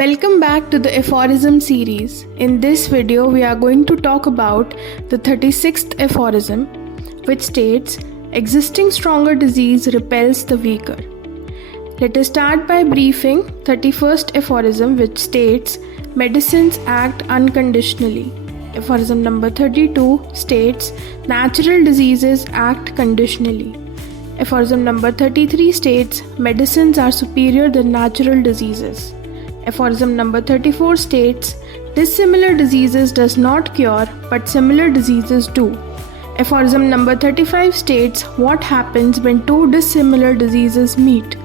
Welcome back to the aphorism series. In this video, we are going to talk about the 36th aphorism, which states, existing stronger disease repels the weaker. Let us start by briefing 31st aphorism, which states, medicines act unconditionally. Aphorism number 32 states, natural diseases act conditionally. Aphorism number 33 states, medicines are superior than natural diseases. Aphorism number 34 states, dissimilar diseases does not cure, but similar diseases do. Aphorism number 35 states, what happens when two dissimilar diseases meet.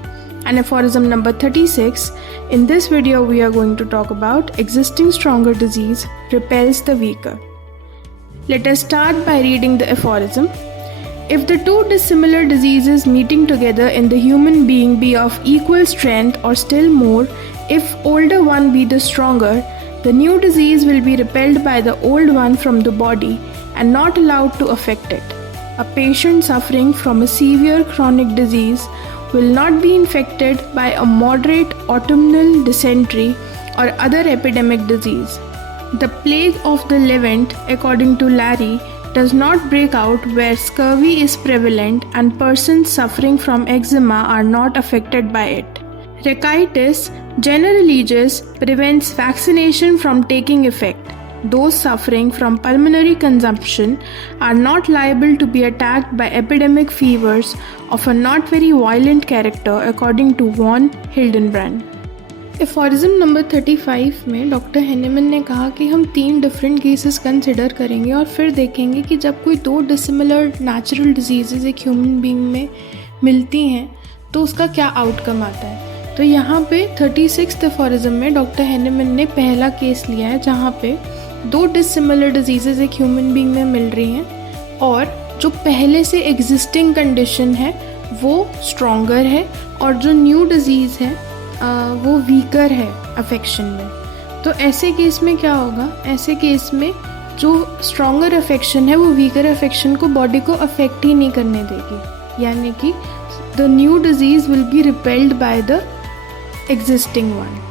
And aphorism number 36, in this video we are going to talk about existing stronger disease repels the weaker. Let us start by reading the aphorism. If the two dissimilar diseases meeting together in the human being be of equal strength, or still more, if older one be the stronger, the new disease will be repelled by the old one from the body and not allowed to affect it. A patient suffering from a severe chronic disease will not be infected by a moderate autumnal dysentery or other epidemic disease. The plague of the Levant, according to Larry, does not break out where scurvy is prevalent and persons suffering from eczema are not affected by it. Rachitis generaligus prevents vaccination from taking effect. Those suffering from pulmonary consumption are not liable to be attacked by epidemic fevers of a not very violent character, according to von Hildenbrand. Aphorism number 35 में doctor Hahnemann ने कहा कि हम 3 different cases consider करेंगे और फिर देखेंगे कि जब कोई 2 डिसिमिलर नेचुरल डिजीज़ एक ह्यूमन बीइंग में मिलती हैं तो उसका क्या आउटकम आता है। तो यहाँ पे 36th एफोरिज्म में डॉक्टर हेनेमन ने पहला केस लिया है जहाँ पे 2 डिसिमिलर डिजीज़ एक ह्यूमन बीइंग में मिल रही हैं और जो पहले से एग्जिस्टिंग कंडीशन है वो स्ट्रॉन्गर है और जो न्यू डिजीज़ है वो वीकर है अफेक्शन में। तो ऐसे केस में क्या होगा, ऐसे केस में जो स्ट्रॉन्गर अफेक्शन है वो वीकर अफेक्शन को बॉडी को अफेक्ट ही नहीं करने देगी, यानी कि the new disease will be repelled by the existing one.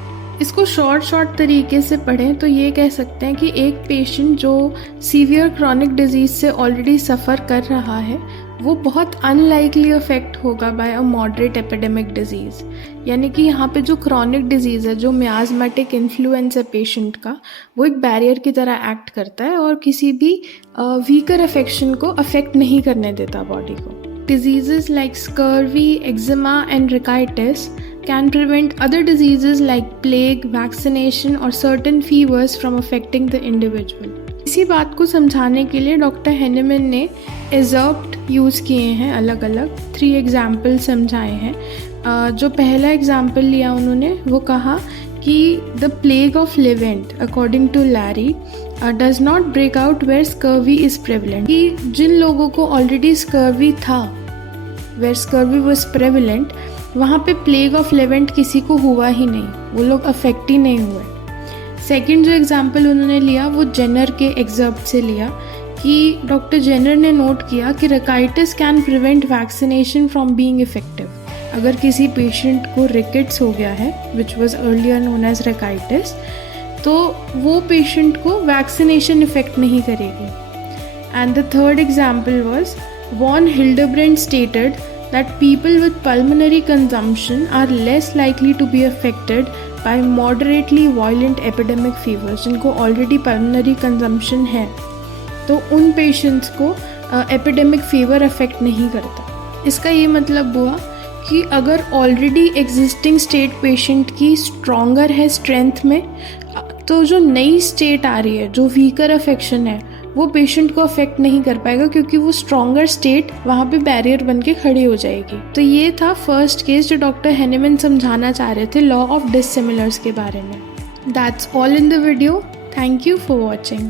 इसको शॉर्ट तरीके से पढ़ें तो ये कह सकते हैं कि एक पेशेंट जो सीवियर क्रॉनिक डिजीज़ से ऑलरेडी सफ़र कर रहा है वो बहुत अनलाइकली अफेक्ट होगा by a moderate epidemic disease, यानी कि यहाँ पे जो क्रॉनिक डिजीज़ है, जो मियाज़मेटिक इन्फ्लुएंस है पेशेंट का, वो एक बैरियर की तरह एक्ट करता है और किसी भी वीकर अफेक्शन को अफेक्ट नहीं करने देता बॉडी को। Diseases like scurvy, eczema and rachitis can prevent other diseases like plague, vaccination or certain fevers from affecting the individual. इसी बात को समझाने के लिए डॉक्टर हेनेमन ने एजर्प्ट यूज़ किए हैं, अलग अलग 3 एग्जाम्पल समझाए हैं। जो पहला एग्जाम्पल लिया उन्होंने वो कहा कि the plague of Levant according to Larry does not break out where scurvy is prevalent, कि जिन लोगों को ऑलरेडी स्कर्वी था, वेयर स्कर्वी वॉज प्रेवलेंट, वहाँ पे प्लेग ऑफ लेवेंट किसी को हुआ ही नहीं, वो लोग अफेक्ट ही नहीं हुए। सेकंड जो एग्जाम्पल उन्होंने लिया वो जेनर के एग्जर्प्ट से लिया कि डॉक्टर जेनर ने नोट किया कि rachitis can prevent vaccination from being effective. अगर किसी पेशेंट को रिकेट्स हो गया है, which was earlier known as rachitis, तो वो पेशेंट को वैक्सीनेशन इफेक्ट नहीं करेगी। And the third example was von Hildebrand stated that people with pulmonary consumption are less likely to be affected by moderately violent epidemic fevers, जिनको already pulmonary consumption है तो उन patients को epidemic fever affect नहीं करता। इसका ये मतलब हुआ कि अगर already existing state patient की stronger है strength में, तो जो नई state आ रही है, जो weaker affection है, वो पेशेंट को अफेक्ट नहीं कर पाएगा क्योंकि वो स्ट्रॉन्गर स्टेट वहाँ पे बैरियर बन के खड़ी हो जाएगी। तो ये था फर्स्ट केस जो डॉक्टर हेनेमन समझाना चाह रहे थे लॉ ऑफ डिसिमिलर्स के बारे में। That's all in the video. Thank you for watching.